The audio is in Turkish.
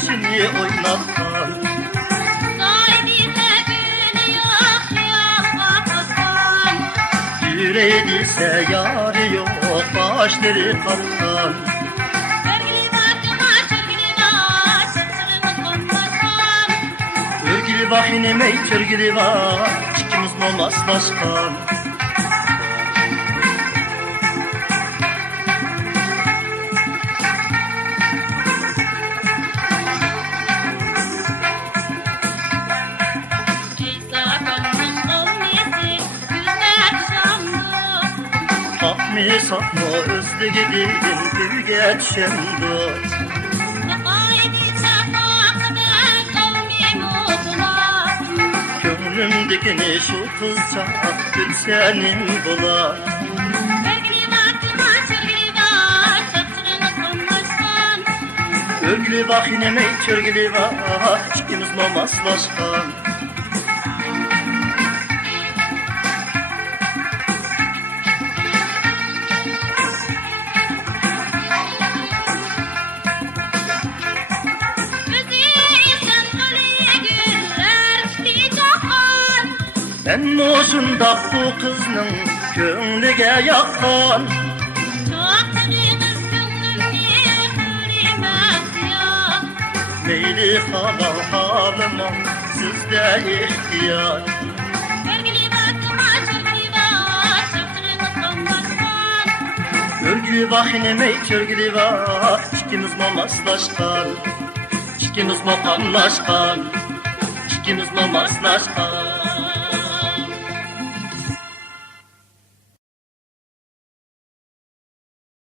çeşini oynatkan. Yüreğdiyse yarı yok, başları kaptan. Örgülü vahine çörgülü vah, ikimiz momaslaşkan. Hakmi satma özlü gidin gülge düşemdi. Gönlümdekini şu kızca gül senin bular. Örgülü bak yine çörgülü bak, ikimiz momaslaşkan. Ben boşunda bu kızның köңlüge yakkan. Meyli halal halıma sizde ihtiyar. Örgü vahine çörgülü vah, ikimiz momaslaşkan. İkimiz mokamlaşkan, ikimiz momaslaşkan.